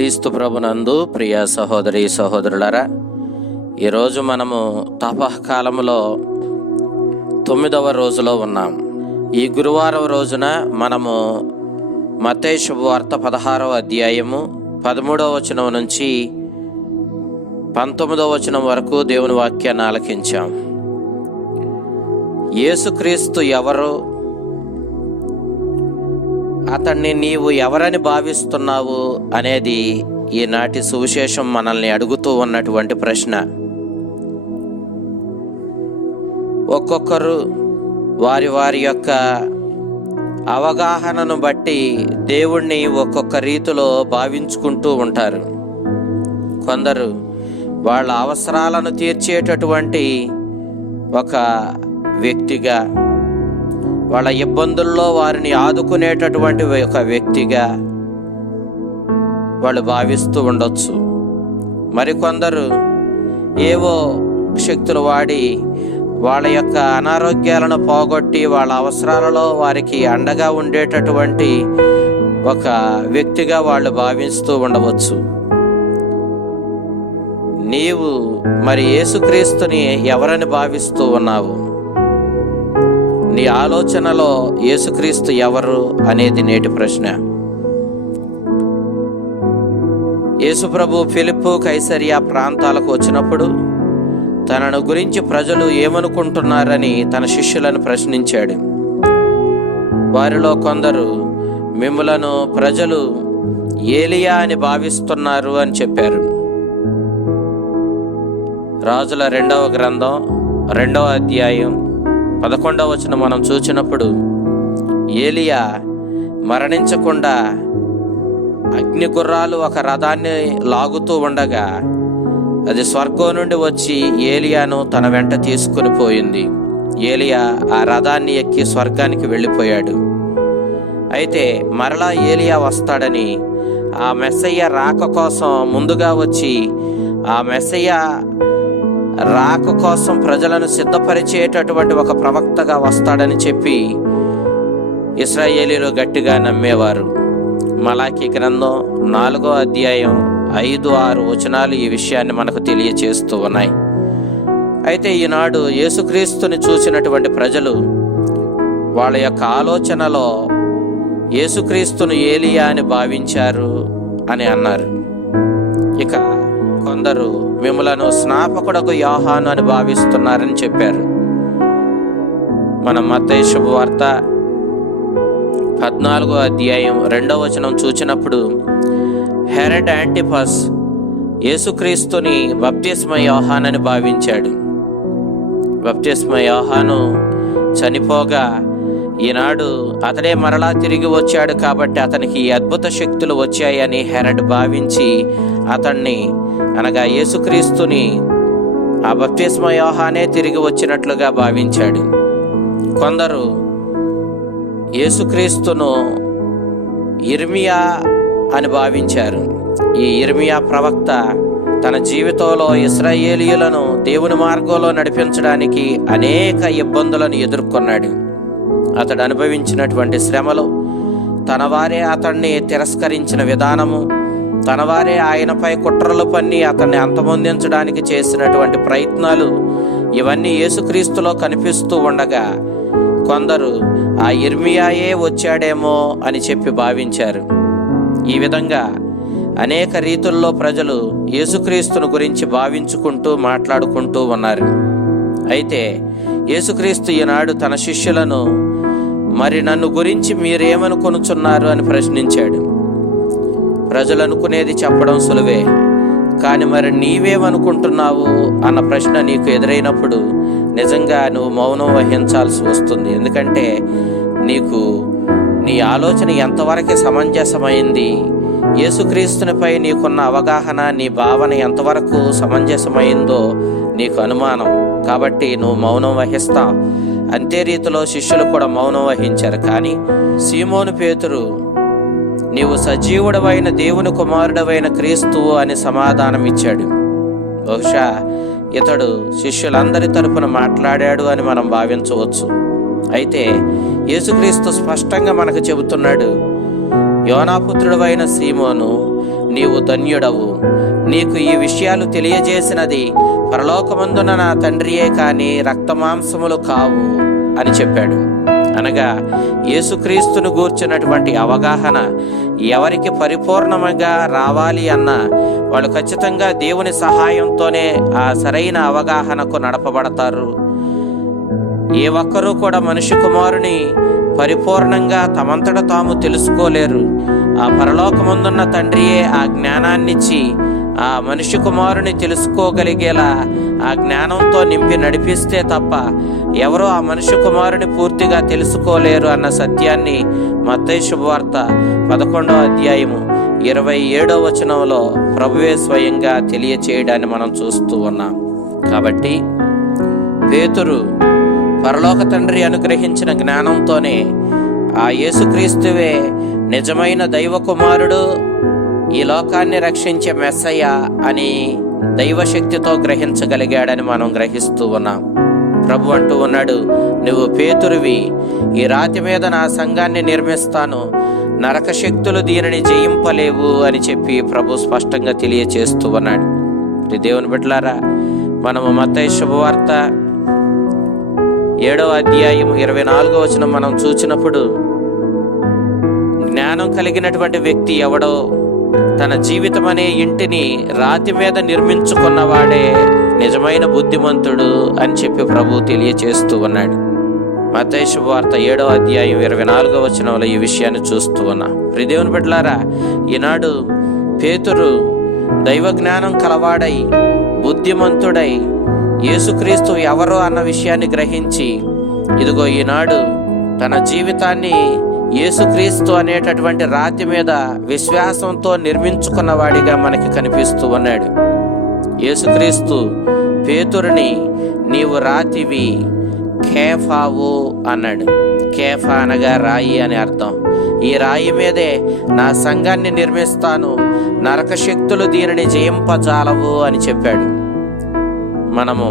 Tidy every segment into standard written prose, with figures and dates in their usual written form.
క్రీస్తు ప్రభునందు ప్రియ సహోదరి సహోదరులారా, ఈరోజు మనము తపకాలంలో 9వ రోజులో ఉన్నాం. ఈ గురువారం రోజున మనము మత్తయి శుభవార్త 16వ అధ్యాయము 13వ వచనం నుంచి 19వ వచనం వరకు దేవుని వాక్యాన్ని ఆలకించాం. యేసుక్రీస్తు ఎవరు, అతన్ని నీవు ఎవరని భావిస్తున్నావు అనేది ఈనాటి సువిశేషం మనల్ని అడుగుతూ ఉన్నటువంటి ప్రశ్న. ఒక్కొక్కరు వారి వారి యొక్క అవగాహనను బట్టి దేవుణ్ణి ఒక్కొక్క రీతిలో భావించుకుంటూ ఉంటారు. కొందరు వాళ్ళ అవసరాలను తీర్చేటటువంటి ఒక వ్యక్తిగా, వాళ్ళ ఇబ్బందుల్లో వారిని ఆదుకునేటటువంటి ఒక వ్యక్తిగా వాళ్ళు భావిస్తూ ఉండొచ్చు. మరికొందరు ఏవో శక్తులు వాడి వాళ్ళ యొక్క అనారోగ్యాలను పోగొట్టి వాళ్ళ అవసరాలలో వారికి అండగా ఉండేటటువంటి ఒక వ్యక్తిగా వాళ్ళు భావిస్తూ ఉండవచ్చు. నీవు మరి యేసుక్రీస్తుని ఎవరని భావిస్తూ ఉన్నావు? నీ ఆలోచనలో యేసుక్రీస్తు ఎవరు అనేది నేటి ప్రశ్న. యేసుప్రభు ఫిలిప్పు, కైసరియా ప్రాంతాలకు వచ్చినప్పుడు తనను గురించి ప్రజలు ఏమనుకుంటున్నారని తన శిష్యులను ప్రశ్నించాడు. వారిలో కొందరు మిమ్ములను ప్రజలు ఏలియా అని భావిస్తున్నారు అని చెప్పారు. రాజుల 2వ గ్రంథం 2వ అధ్యాయం 11వ వచనం మనం చూసినప్పుడు, ఏలియా మరణించకుండా అగ్ని గుర్రాలు ఒక రథాన్ని లాగుతూ ఉండగా అది స్వర్గం నుండి వచ్చి ఏలియాను తన వెంట తీసుకుని పోయింది. ఏలియా ఆ రథాన్ని ఎక్కి స్వర్గానికి వెళ్ళిపోయాడు. అయితే మరలా ఏలియా వస్తాడని, ఆ మెస్సయ్య రాక కోసం ముందుగా వచ్చి ఆ మెస్సయ్య రాక కోసం ప్రజలను సిద్ధపరిచేటటువంటి ఒక ప్రవక్తగా వస్తాడని చెప్పి ఇశ్రాయేలీలు గట్టిగా నమ్మేవారు. మలాకీ గ్రంథం 4వ అధ్యాయం 5-6 వచనాలు ఈ విషయాన్ని మనకు తెలియచేస్తూ ఉన్నాయి. అయితే ఈనాడు యేసుక్రీస్తుని చూసినటువంటి ప్రజలు వాళ్ళ యొక్క ఆలోచనలో యేసుక్రీస్తును ఏలియా అని భావించారు అని అన్నారు. ఇక కొందరు మిమ్ములను స్నాపకుడకు యోహాను అని భావిస్తున్నారని చెప్పారు. మనం మత్తయి శుభవార్త 14వ అధ్యాయం 2వ వచనం చూచినప్పుడు, హెరోడ్ యాంటిపస్ యేసుక్రీస్తుని బప్తిస్మ యోహాను అని భావించాడు. బప్తిస్మ యోహాను చనిపోగా ఈనాడు అతడే మరలా తిరిగి వచ్చాడు కాబట్టి అతనికి అద్భుత శక్తులు వచ్చాయని హెరోడ్ భావించి అతన్ని, అనగా యేసుక్రీస్తుని, ఆ బప్తిస్మ యోహానే తిరిగి వచ్చినట్లుగా భావించాడు. కొందరు యేసుక్రీస్తును ఇర్మియా అని భావించారు. ఈ ఇర్మియా ప్రవక్త తన జీవితంలో ఇశ్రాయేలీయులను దేవుని మార్గంలో నడిపించడానికి అనేక ఇబ్బందులను ఎదుర్కొన్నాడు. అతడు అనుభవించినటువంటి శ్రమలు, తన వారే అతన్ని తిరస్కరించిన విధానము, తన వారే ఆయనపై కుట్రలు పన్ని అతన్ని అంతమొందించడానికి చేసినటువంటి ప్రయత్నాలు, ఇవన్నీ యేసుక్రీస్తులో కనిపిస్తూ ఉండగా కొందరు ఆ ఇర్మియాయే వచ్చాడేమో అని చెప్పి భావించారు. ఈ విధంగా అనేక రీతుల్లో ప్రజలు యేసుక్రీస్తును గురించి భావించుకుంటూ మాట్లాడుకుంటూ ఉన్నారు. అయితే యేసుక్రీస్తు ఈనాడు తన శిష్యులను, మరి నన్ను గురించి మీరేమనుకొనుచున్నారు అని ప్రశ్నించాడు. ప్రజలు అనుకునేది చెప్పడం సులువే, కానీ మరి నీవేమనుకుంటున్నావు అన్న ప్రశ్న నీకు ఎదురైనప్పుడు నిజంగా నువ్వు మౌనం వహించాల్సి వస్తుంది. ఎందుకంటే నీకు నీ ఆలోచన ఎంతవరకు సమంజసమైంది, యేసుక్రీస్తునిపై నీకున్న అవగాహన, నీ భావన ఎంతవరకు సమంజసమైందో నీకు అనుమానం. కాబట్టి నువ్వు మౌనం వహిస్తావు. అంతే రీతిలో శిష్యులు కూడా మౌనం వహించారు. కానీ సీమోను పేతురు, నీవు సజీవుడవైన దేవుని కుమారుడవైన క్రీస్తువు అని సమాధానం ఇచ్చాడు. బహుశా ఇతడు శిష్యులందరి తరపున మాట్లాడాడు అని మనం భావించవచ్చు. అయితే యేసుక్రీస్తు స్పష్టంగా మనకు చెబుతున్నాడు, యోనాపుత్రుడవైన సీమోను, నీవు ధన్యుడవు. నీకు ఈ విషయాలు తెలియజేసినది పరలోకమందున నా తండ్రియే కాని రక్తమాంసములు కావు అని చెప్పాడు. అనగా యేసుక్రీస్తును గూర్చినటువంటి అవగాహన ఎవరికి పరిపూర్ణంగా రావాలి అన్నా వాళ్ళు ఖచ్చితంగా దేవుని సహాయంతోనే ఆ సరైన అవగాహనకు నడపబడతారు. ఏ ఒక్కరూ కూడా మనిషి కుమారుని పరిపూర్ణంగా తమంతట తాము తెలుసుకోలేరు. ఆ పరలోకమందున్న తండ్రియే ఆ జ్ఞానాన్నిచ్చి ఆ మనిషి కుమారుని తెలుసుకోగలిగేలా ఆ జ్ఞానంతో నింపి నడిపిస్తే తప్ప ఎవరో ఆ మనిషి కుమారుని పూర్తిగా తెలుసుకోలేరు అన్న సత్యాన్ని మత్తయి శుభవార్త 11వ అధ్యాయము 27వ వచనంలో ప్రభువే స్వయంగా తెలియచేయడాన్ని మనం చూస్తూ ఉన్నాం. కాబట్టి పేతురు పరలోక తండ్రి అనుగ్రహించిన జ్ఞానంతోనే ఆ యేసుక్రీస్తువే నిజమైన దైవ కుమారుడు, ఈ లోకాన్ని రక్షించే మెస్సయ్య అని దైవశక్తితో గ్రహించగలిగాడని మనం గ్రహిస్తూ ఉన్నాం. ప్రభు అంటూ ఉన్నాడు, నువ్వు పేతురువి, ఈ రాతి మీద నా సంఘాన్ని నిర్మిస్తాను, నరక శక్తులు దీనిని జయింపలేవు అని చెప్పి ప్రభు స్పష్టంగా తెలియచేస్తూ ఉన్నాడు. దేవుని బిడ్డలారా, మనము మత్తయి శుభవార్త 7వ అధ్యాయం 24వ వచనం మనం చూచినప్పుడు, జ్ఞానం కలిగినటువంటి వ్యక్తి ఎవడో తన జీవితం అనే ఇంటిని రాతి మీద నిర్మించుకున్నవాడే నిజమైన బుద్ధిమంతుడు అని చెప్పి ప్రభు తెలియచేస్తూ ఉన్నాడు. మత్తయి శుభవార్త 7వ అధ్యాయం 24వ వచనంలో ఈ విషయాన్ని చూస్తూ ఉన్నాం. దేవుని బిడ్డలారా, ఈనాడు పేతురు దైవ జ్ఞానం కలవాడై బుద్ధిమంతుడై యేసుక్రీస్తు ఎవరో అన్న విషయాన్ని గ్రహించి ఇదిగో ఈనాడు తన జీవితాన్ని యేసుక్రీస్తు అనేటటువంటి రాతి మీద విశ్వాసంతో నిర్మించుకున్నవాడిగా మనకి కనిపిస్తూ ఉన్నాడు. యేసుక్రీస్తు పేతురుని నీవు రాతివి, కేఫావు అన్నాడు. కేఫా అనగా రాయి అని అర్థం. ఈ రాయి మీదే నా సంఘాన్ని నిర్మిస్తాను, నరక శక్తులు దీనిని జయింపజాలవు అని చెప్పాడు. మనము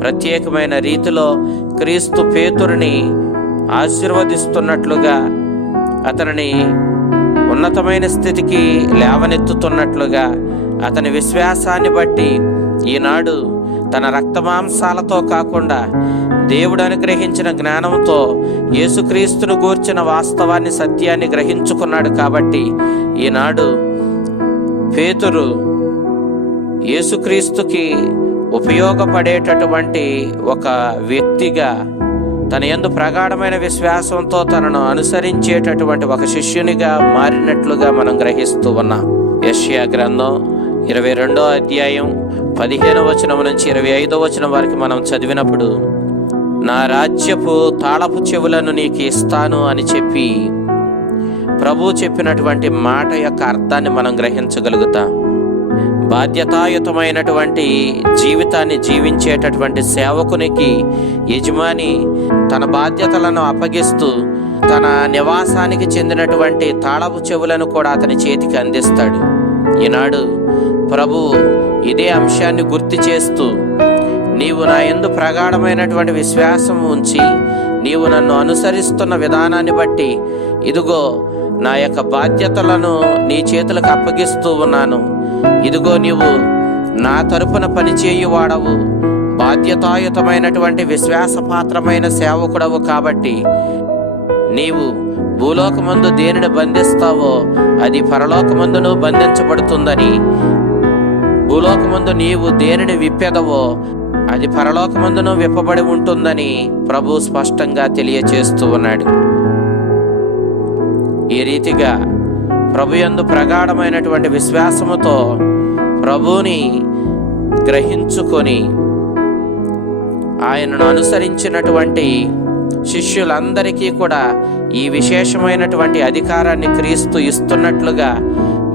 ప్రత్యేకమైన రీతిలో క్రీస్తు పేతురుని ఆశీర్వదిస్తున్నట్లుగా, అతనిని ఉన్నతమైన స్థితికి లేవనెత్తుతున్నట్లుగా, అతని విశ్వాసాన్ని బట్టి ఈనాడు తన రక్తమాంసాలతో కాకుండా దేవుడు అనుగ్రహించిన జ్ఞానంతో యేసుక్రీస్తును గూర్చిన వాస్తవాన్ని, సత్యాన్ని గ్రహించుకున్నాడు. కాబట్టి ఈనాడు పేతురు యేసుక్రీస్తుకి ఉపయోగపడేటటువంటి ఒక వ్యక్తిగా, తన యందు ప్రగాఢమైన విశ్వాసంతో తనను అనుసరించేటటువంటి ఒక శిష్యునిగా మారినట్లుగా మనం గ్రహిస్తూ ఉన్నాం. యెషయా గ్రంథం 22వ అధ్యాయం 15వ వచనం నుంచి 25వ వచనం వరకు మనం చదివినప్పుడు, నా రాజ్యపు తాళపు చెవులను నీకు ఇస్తాను అని చెప్పి ప్రభు చెప్పినటువంటి మాట యొక్క అర్థాన్ని మనం గ్రహించగలుగుతాం. బాధ్యతాయుతమైనటువంటి జీవితాన్ని జీవించేటటువంటి సేవకునికి యజమాని తన బాధ్యతలను అప్పగిస్తూ తన నివాసానికి చెందినటువంటి తాళపు చెవులను కూడా అతని చేతికి అందిస్తాడు. ఈనాడు ప్రభువు ఇదే అంశాన్ని గుర్తు చేస్తూ, నీవు నా యందు ప్రగాఢమైనటువంటి విశ్వాసం ఉంచి నీవు నన్ను అనుసరిస్తున్న విధానాన్ని బట్టి ఇదిగో నా యొక్క బాధ్యతలను నీ చేతులకు అప్పగిస్తూ ఉన్నాను. ఇదిగో నీవు నా తరపున పనిచేయువాడవు, బాధ్యతాయుతమైనటువంటి విశ్వాసపాత్రమైన సేవకుడవు. కాబట్టి నీవు భూలోకమందు దేనిని బంధిస్తావో అది పరలోకమందును బంధించబడుతుందని, భూలోకమందు నీవు దేనిని విప్పెదవో అది పరలోకమందును విప్పబడి ఉంటుందని ప్రభు స్పష్టంగా తెలియచేస్తూ ఉన్నాడు. ఈ రీతిగా ప్రభు యందు ప్రగాఢమైనటువంటి విశ్వాసముతో ప్రభువుని గ్రహించుకొని ఆయనను అనుసరించినటువంటి శిష్యులందరికీ కూడా ఈ విశేషమైనటువంటి అధికారాన్ని క్రీస్తు ఇస్తున్నట్లుగా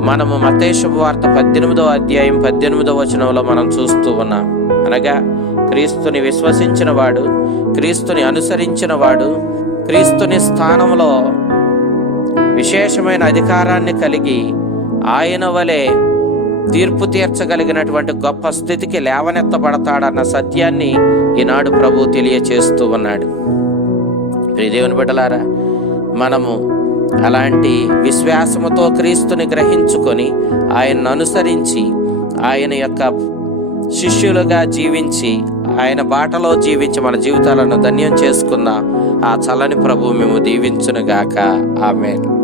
మనము మత్తయి శుభవార్త 18వ అధ్యాయం 18వ వచనంలో మనం చూస్తూ ఉన్నాం. అనగా క్రీస్తుని విశ్వసించిన వాడు, క్రీస్తుని అనుసరించిన వాడు, క్రీస్తుని స్థానంలో విశేషమైన అధికారాన్ని కలిగి ఆయన వలె తీర్పు తీర్చగలిగినటువంటి గొప్ప స్థితికి లేవనెత్తబడతాడన్న సత్యాన్ని ఈనాడు ప్రభు తెలియచేస్తూ ఉన్నాడు. ప్రియ దేవుని బిడ్డలారా, మనము అలాంటి విశ్వాసముతో క్రీస్తుని గ్రహించుకొని ఆయన్ను అనుసరించి ఆయన యొక్క శిష్యులుగా జీవించి ఆయన బాటలో జీవించి మన జీవితాలను ధన్యం చేసుకున్న ఆ చల్లని ప్రభువు మేము దీవించునుగాక. ఆమేన్.